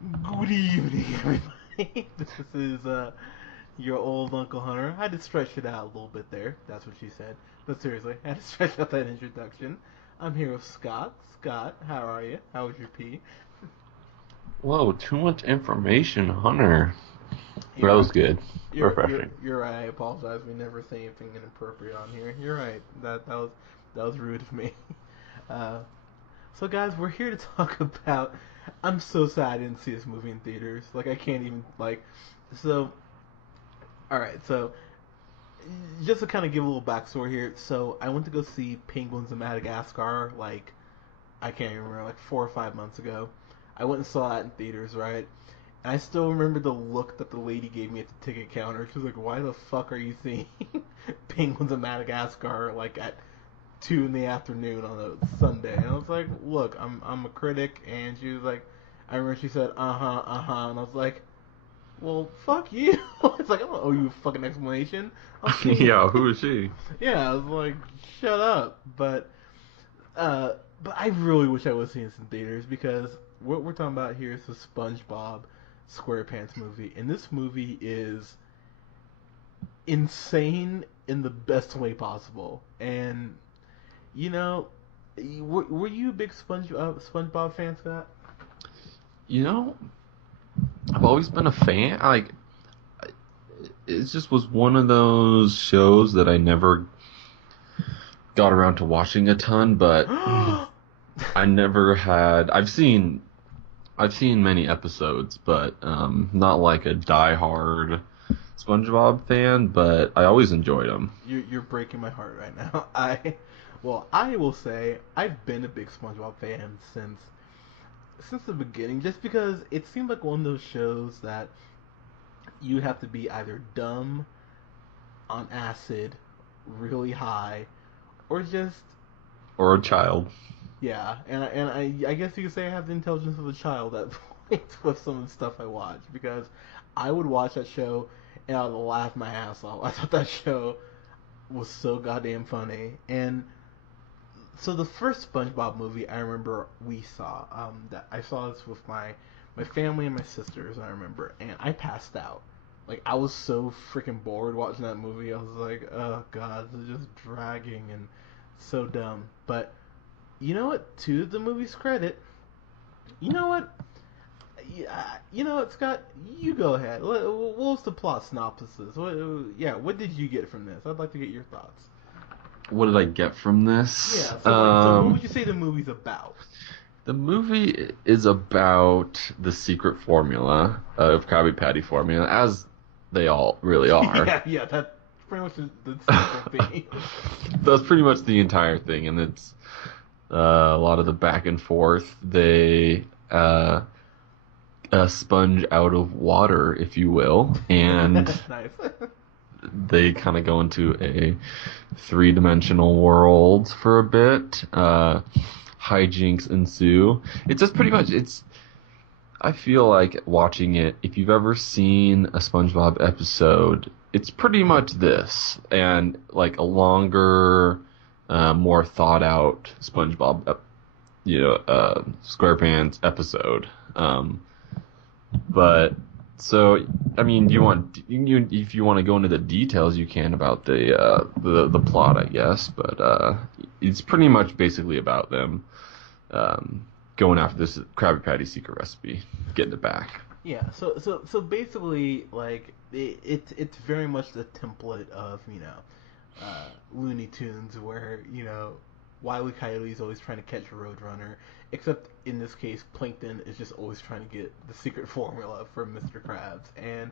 Good evening, everybody. This is your old Uncle Hunter. I had to stretch it out a little bit there. That's what she said. But seriously, I had to stretch out that introduction. I'm here with Scott. Scott, how are you? How was your pee? Whoa, too much information, Hunter. That You're was right. good. You're Refreshing. you're right. I apologize. We never say anything inappropriate on here. You're right. That was rude of me. Uh, so guys, we're here to talk about. I'm so sad I didn't see this movie in theaters. Like I can't even like. So all right. So just to kind of give a little backstory here, so I went to go see Penguins of Madagascar, like, I can't even remember, like 4 or 5 months ago. I went and saw that in theaters, right? And I still remember the look that the lady gave me at the ticket counter. She was like, "Why the fuck are you seeing Penguins of Madagascar like at 2 in the afternoon on a Sunday?" And I was like, "Look, I'm a critic." And she was like, I remember she said, "Uh huh," and I was like, well, fuck you. It's like, I don't owe you a fucking explanation. I'm seeing. Yeah, who is she? Yeah, I was like, shut up. Uh, but I really wish I was seeing this in theaters because what we're talking about here is the SpongeBob Squarepants movie. And this movie is insane in the best way possible. And, you know, were you a big SpongeBob fan, Scott? You know, I've always been a fan. It just was one of those shows that I never got around to watching a ton, but I never had. I've seen many episodes, but not like a diehard SpongeBob fan. But I always enjoyed them. You're breaking my heart right now. I will say I've been a big SpongeBob fan since the beginning, just because it seemed like one of those shows that you have to be either dumb, on acid, really high, or just Or a child. yeah. And I guess you could say I have the intelligence of a child at points with some of the stuff I watch because I would watch that show and I would laugh my ass off. I thought that show was so goddamn funny. And so the first SpongeBob movie I remember we saw, that I saw this with my family and my sisters. I remember, and I passed out. Like I was so freaking bored watching that movie. I was like, oh god, this is just dragging and so dumb. But you know what? To the movie's credit, you know what? You know what, Scott? You go ahead. What was the plot synopsis? What did you get from this? I'd like to get your thoughts. What did I get from this? Yeah. So what would you say the movie's about? The movie is about the secret formula of Krabby Patty formula, as they all really are. Yeah. That's pretty much the central theme. That's pretty much the entire thing, and it's a lot of the back and forth. They sponge out of water, if you will, and Nice. they kind of go into a three-dimensional world for a bit. Hijinks ensue. It's just pretty much it's. I feel like watching it. If you've ever seen a SpongeBob episode, it's pretty much this, and like a longer, more thought out SpongeBob, SquarePants episode. But so I mean, if you want to go into the details, you can about the plot, I guess. But it's pretty much basically about them going after this Krabby Patty secret recipe, getting it back. Yeah. So basically, like it's very much the template of Looney Tunes, where Wile E. Coyote is always trying to catch a Roadrunner, except in this case, Plankton is just always trying to get the secret formula for Mr. Krabs. And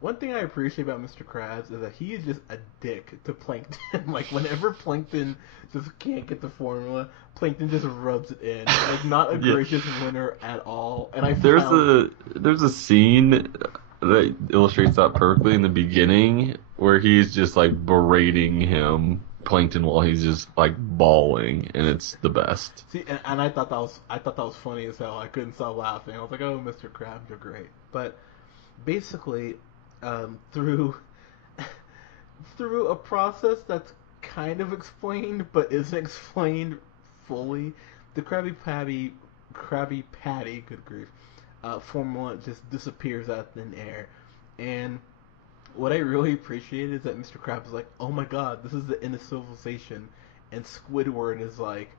one thing I appreciate about Mr. Krabs is that he is just a dick to Plankton. Like whenever Plankton just can't get the formula, Plankton just rubs it in. Like not a Yeah. gracious winner at all. And I There's found a scene that illustrates that perfectly in the beginning where he's just like berating him Plankton while he's just like bawling, and it's the best. see, and I thought that was funny as hell. I couldn't stop laughing. I was like, oh, Mr. Krabs, you're great. But basically, through through a process that's kind of explained but isn't explained fully, the Krabby Patty, good grief, formula just disappears out of thin air. And what I really appreciate is that Mr. Krabs is like, oh my god, this is the end of civilization, and Squidward is like,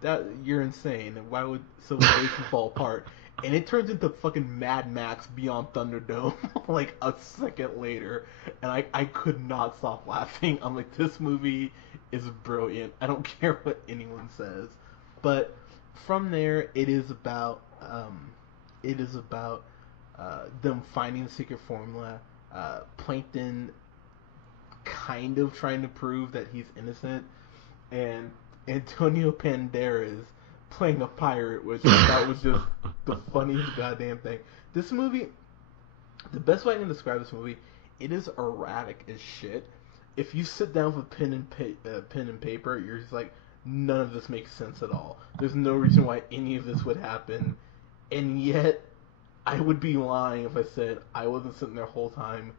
that you're insane. Why would civilization fall apart? And it turns into fucking Mad Max Beyond Thunderdome like a second later, and I could not stop laughing. I'm like, this movie is brilliant. I don't care what anyone says, but from there, it is about them finding the secret formula. Plankton kind of trying to prove that he's innocent, and Antonio Banderas playing a pirate, which I thought was just the funniest goddamn thing. This movie, the best way I can describe this movie, it is erratic as shit. If you sit down with pen and paper, you're just like, none of this makes sense at all. There's no reason why any of this would happen, and yet I would be lying if I said I wasn't sitting there the whole time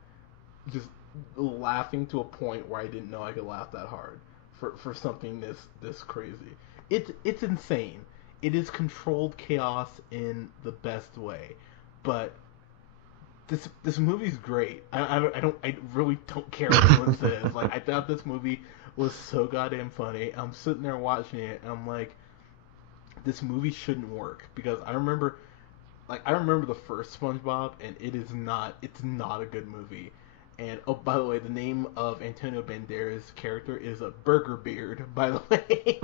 just laughing to a point where I didn't know I could laugh that hard for something this crazy. It's insane. It is controlled chaos in the best way, but this movie's great. I really don't care what anyone says. Like, I thought this movie was so goddamn funny. I'm sitting there watching it, and I'm like, this movie shouldn't work, because I remember the first SpongeBob, and it's not a good movie. And oh, by the way, the name of Antonio Banderas' character is a Burger Beard, by the way.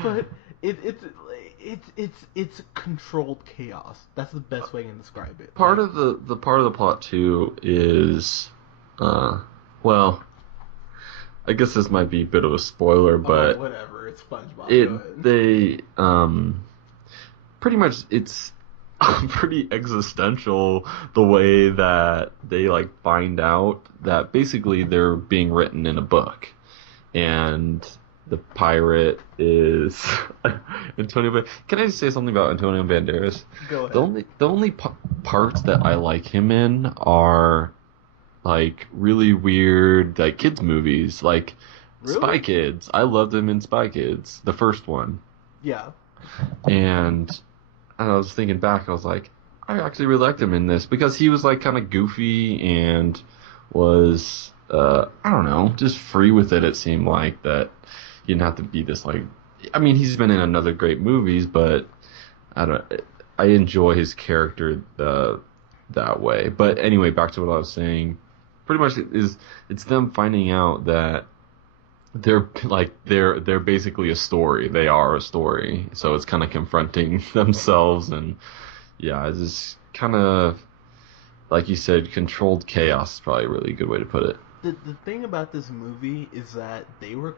but it's controlled chaos. That's the best way I can describe it. Part of the plot too is, well, I guess this might be a bit of a spoiler, but whatever. It's SpongeBob. Pretty much it's pretty existential the way that they like find out that basically they're being written in a book, and the pirate is Antonio. Can I just say something about Antonio Banderas? Go ahead. The only parts that I like him in are like really weird like kids movies, like Really? Spy Kids. I loved him in Spy Kids, the first one. Yeah. And I was thinking back, I was like, I actually really liked him in this because he was like kind of goofy and was, I don't know, just free with it. It seemed like that he didn't have to be this like, I mean, he's been in another great movies, but I enjoy his character that way. But anyway, back to what I was saying. Pretty much it's them finding out that they're basically a story. They are a story. So it's kind of confronting themselves, and yeah, it's just kind of, like you said, controlled chaos is probably a really good way to put it. The thing about this movie is that they were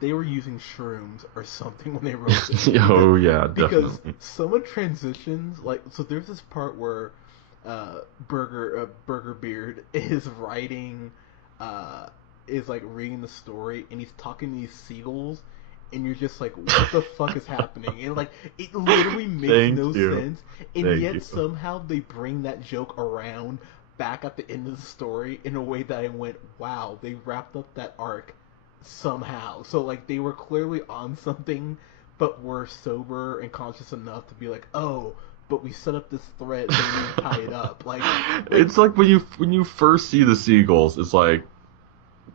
using shrooms or something when they wrote this. Oh yeah, because definitely. some of transitions, like, so there's this part where Burger Beard is writing is like reading the story, and he's talking to these seagulls, and you're just like, what the fuck is happening? And like, it literally makes no sense, and yet somehow they bring that joke around back at the end of the story in a way that I went, wow, they wrapped up that arc somehow. So like, they were clearly on something, but were sober and conscious enough to be like, oh, but we set up this thread so we need to tie it up. Like, it's like when you first see the seagulls, it's like,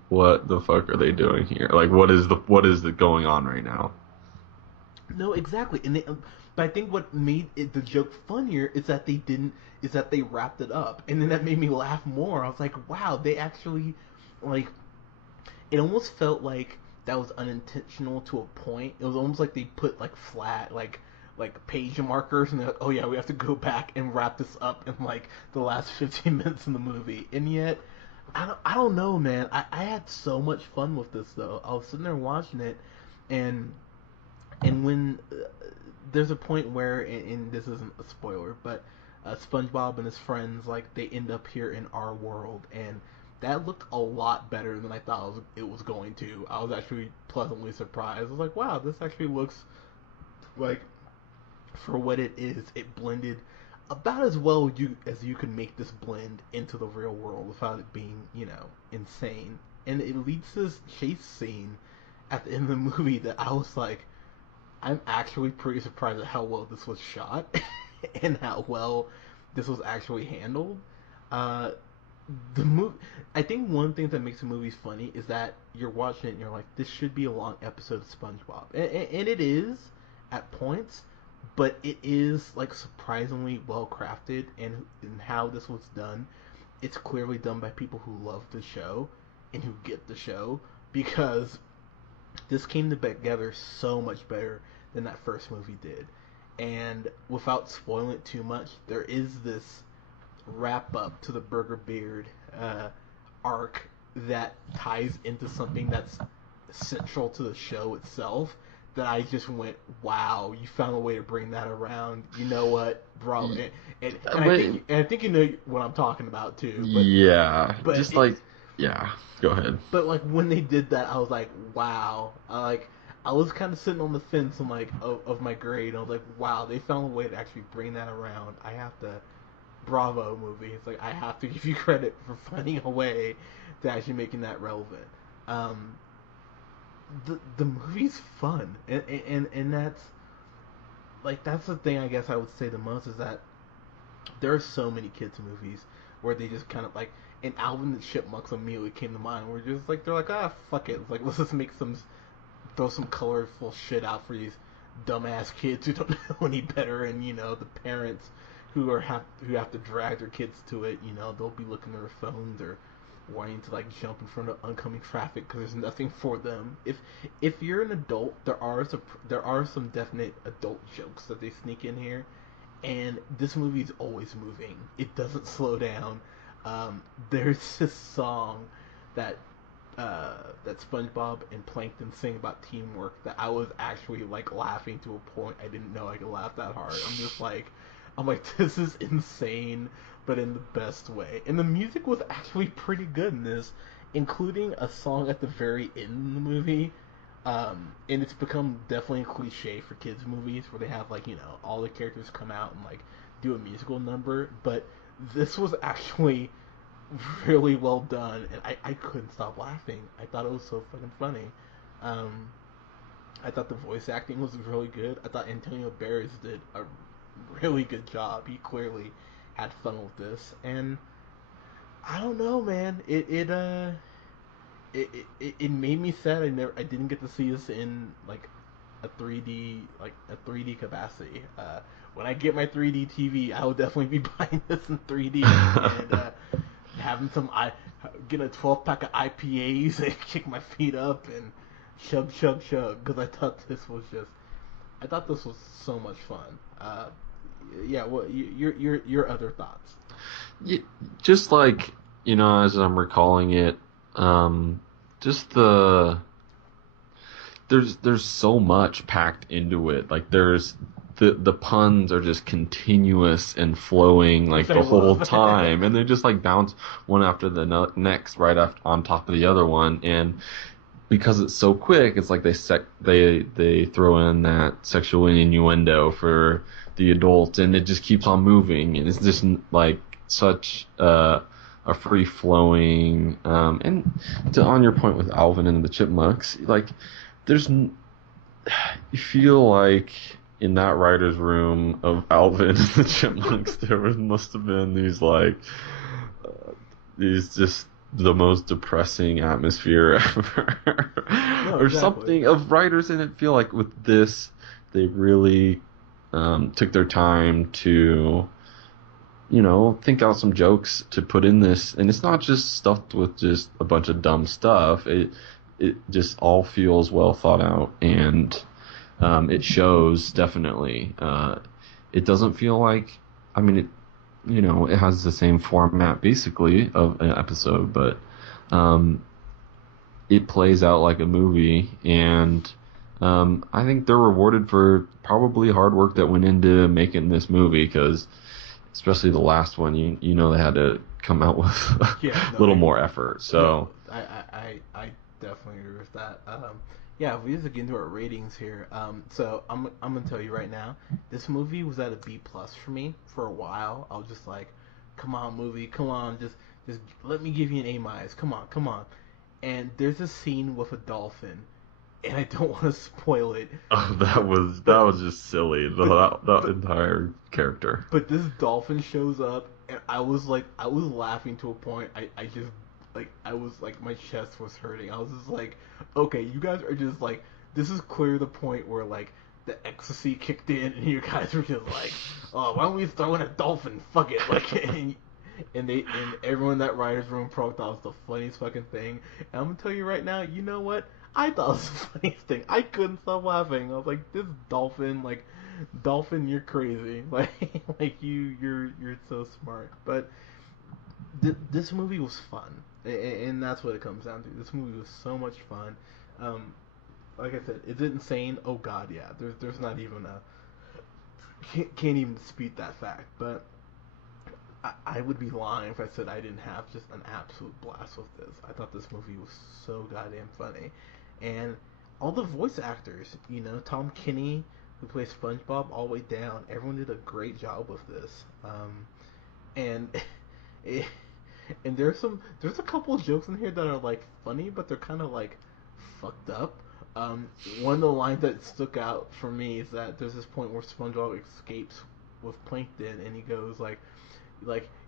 what the fuck are they doing here? Like, what is going on right now? No, exactly. And but I think what made the joke funnier is that they wrapped it up, and then that made me laugh more. I was like, wow, they actually, like, it almost felt like that was unintentional to a point. It was almost like they put like flat like page markers, and they're like, oh yeah, we have to go back and wrap this up in like the last 15 minutes in the movie, and yet. I don't know, man. I had so much fun with this, though. I was sitting there watching it, and when there's a point where, and this isn't a spoiler, but SpongeBob and his friends, like, they end up here in our world, and that looked a lot better than I thought it was going to. I was actually pleasantly surprised. I was like, wow, this actually looks like, for what it is, it blended about as well as you can make this blend into the real world without it being, insane. And it leads to this chase scene at the end of the movie that I was like, I'm actually pretty surprised at how well this was shot and how well this was actually handled. Uh, the movie, I think one thing that makes the movies funny is that you're watching it and you're like, this should be a long episode of SpongeBob, and it is at points, but it is like surprisingly well crafted, and how this was done, it's clearly done by people who love the show and who get the show, because this came together so much better than that first movie did. And without spoiling it too much, there is this wrap up to the Burger Beard arc that ties into something that's central to the show itself. That I just went, wow, you found a way to bring that around. You know what, bro? I think you know what I'm talking about too. But, yeah, but just yeah. Go ahead. But like when they did that, I was like, wow. I was kind of sitting on the fence of my grade. I was like, wow, they found a way to actually bring that around. I have to, bravo movie. It's like I have to give you credit for finding a way to actually making that relevant. The movie's fun, and that's the thing I guess I would say the most is that there are so many kids movies where they just kind of like, and Alvin and the Chipmunks immediately came to mind. Where just like they're like, ah, fuck it, it's like let's just throw some colorful shit out for these dumbass kids who don't know any better, and the parents who have to drag their kids to it. They'll be looking at their phones or wanting to like jump in front of oncoming traffic because there's nothing for them. If you're an adult, there are some definite adult jokes that they sneak in here, and this movie's always moving. It doesn't slow down. There's this song that that SpongeBob and Plankton sing about teamwork that I was actually like laughing to a point I didn't know I could laugh that hard. I'm like, this is insane, but in the best way. And the music was actually pretty good in this, including a song at the very end of the movie. And it's become definitely a cliche for kids movies where they have like, all the characters come out and like do a musical number, but this was actually really well done, and I couldn't stop laughing. I thought it was so fucking funny. I thought the voice acting was really good. I thought Antonio Barris did a really good job. He clearly had fun with this, and I don't know, man. It made me sad. I didn't get to see this in like a 3D capacity. When I get my 3D TV, I will definitely be buying this in 3D and having get a 12 pack of IPAs and kick my feet up and chug because I thought this was so much fun. Yeah, what your other thoughts? Yeah, just like as I'm recalling it, just there's so much packed into it. Like there's the puns are just continuous and flowing like the whole time, and they just like bounce one after the next right after on top of the other one, and because it's so quick, it's like they throw in that sexual innuendo for the adults, and it just keeps on moving, and it's just like such a free flowing, and on your point with Alvin and the Chipmunks, like you feel like in that writer's room of Alvin and the Chipmunks, must have been these just the most depressing atmosphere ever. No, Or exactly. something of writers in it feel like with this, they really took their time to, think out some jokes to put in this. And it's not just stuffed with just a bunch of dumb stuff. It just all feels well thought out, and it shows definitely. It doesn't feel like, it has the same format basically of an episode, but it plays out like a movie, and I think they're rewarded for probably hard work that went into making this movie, because especially the last one, they had to come out with a little more effort. So I definitely agree with that. Yeah, if we just get into our ratings here, so I'm gonna tell you right now, this movie was at a B+ for me for a while. I was just like, come on, movie, come on, just let me give you an A-. Come on. And there's a scene with a dolphin and I don't want to spoil it. Oh, that was just silly. That entire character. But this dolphin shows up, and I was laughing to a point. I just I was like, my chest was hurting. I was just like, okay, you guys are just like, this is clear the point where like the ecstasy kicked in, and you guys were just like, oh, why don't we throw in a dolphin? Fuck it, like, and everyone in that writer's room probably thought it was the funniest fucking thing. And I'm gonna tell you right now, you know what? I thought it was the funniest thing. I couldn't stop laughing. I was like, this dolphin, you're crazy. Like you're so smart. But this movie was fun, and that's what it comes down to. This movie was so much fun. Like I said, is it insane? Oh God, yeah. There's not even can't even dispute that fact. But I would be lying if I said I didn't have just an absolute blast with this. I thought this movie was so goddamn funny, and all the voice actors, Tom Kenny, who plays SpongeBob, all the way down, everyone did a great job with this. And and there's a couple of jokes in here that are like funny, but they're kind of like fucked up. One of the lines that stuck out for me is that there's this point where SpongeBob escapes with Plankton, and he goes like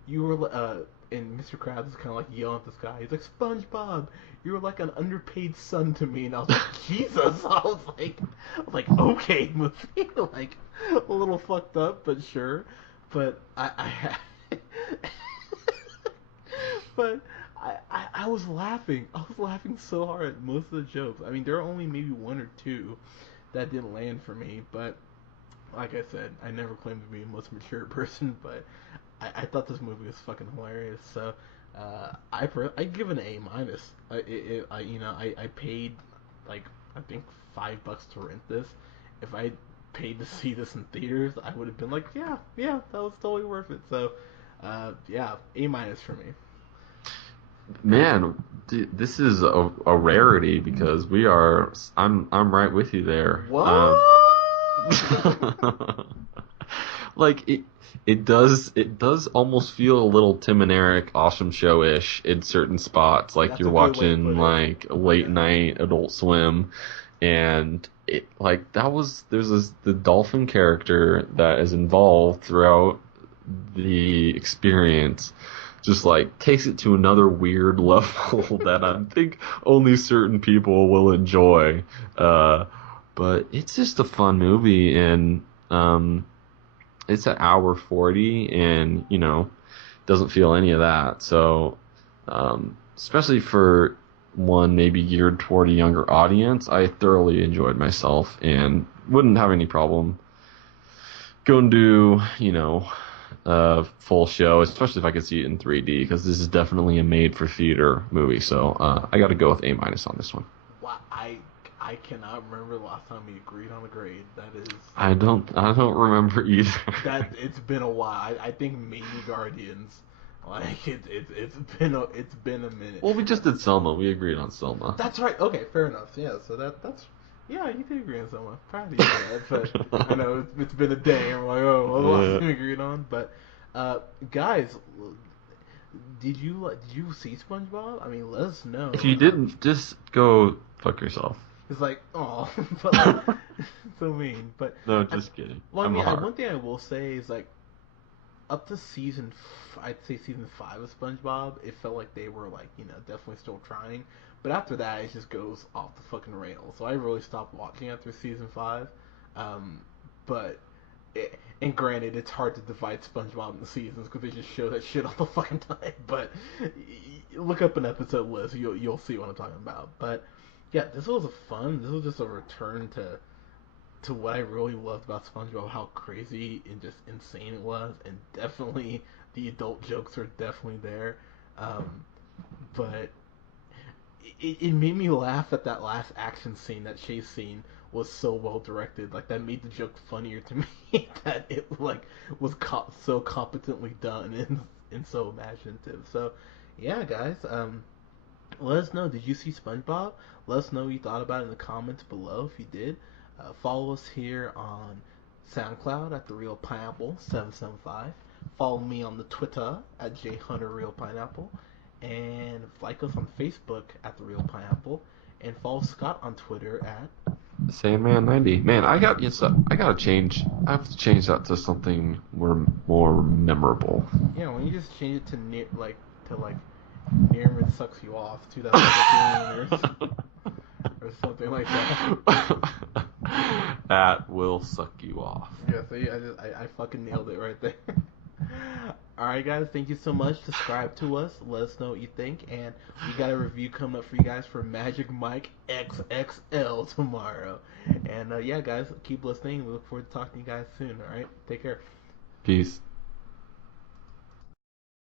you were and Mr. Krabs is kind of like yelling at this guy. He's like, SpongeBob, you were like an underpaid son to me, and I was like, Jesus. I was like, okay, movie, like a little fucked up, but sure. But I was laughing. I was laughing so hard at most of the jokes. I mean, there are only maybe one or two that didn't land for me, but like I said, I never claimed to be the most mature person, but I thought this movie was fucking hilarious. So I give it an A minus. I paid like I think $5 to rent this. If I paid to see this in theaters, I would have been like, yeah, that was totally worth it. So yeah, A minus for me. Man, this is a rarity because I'm right with you there. What? Like it does almost feel a little Tim and Eric Awesome Show-ish in certain spots, like you're watching like a late night Adult Swim, and it like there's the dolphin character that is involved throughout the experience. Just like takes it to another weird level that I think only certain people will enjoy. But it's just a fun movie, and it's an hour 40, and doesn't feel any of that. So especially for one maybe geared toward a younger audience, I thoroughly enjoyed myself and wouldn't have any problem going to full show, especially if I could see it in 3D, because this is definitely a made-for-theater movie. So I got to go with A- on this one. Wow, I cannot remember the last time we agreed on a grade. That is. I don't remember either. That it's been a while. I think maybe Guardians. Like it's been a minute. Well, we just did Selma. We agreed on Selma. That's right. Okay, fair enough. Yeah, so that's. Yeah, you did agree on Selma. Proud of you for that. But I know it's been a day, and we're like, oh, what else did we agreed on? But guys, did you see SpongeBob? I mean, let us know. If you didn't, just go fuck yourself. It's like, oh, but like, so mean. But no, just kidding. Well, I mean, one thing I will say is like, up to I'd say season 5 of SpongeBob, it felt like they were like, definitely still trying. But after that, it just goes off the fucking rails. So I really stopped watching after season 5. And granted, it's hard to divide SpongeBob into seasons because they just show that shit all the fucking time. But look up an episode list, you'll see what I'm talking about. But yeah, this was just a return to what I really loved about SpongeBob, how crazy and just insane it was, and definitely the adult jokes are definitely there. But it made me laugh at that last action scene, that chase scene was so well directed. Like, that made the joke funnier to me that it like was so competently done and so imaginative. So yeah, guys, let us know, did you see SpongeBob? Let us know what you thought about it in the comments below if you did. Follow us here on SoundCloud at The Real Pineapple 775. Follow me on the Twitter at JHunterRealPineapple. And like us on Facebook at The Real Pineapple. And follow Scott on Twitter at Sandman90. Man, I gotta change. I have to change that to something more memorable. Yeah, when you just change it to Nearman Sucks You Off 2015 or something like that. That will suck you off. Yeah, see, I fucking nailed it right there. Alright guys, thank you so much. Subscribe to us. Let us know what you think. And we got a review coming up for you guys for Magic Mike XXL tomorrow. And yeah guys, keep listening. We look forward to talking to you guys soon. Alright, take care. Peace.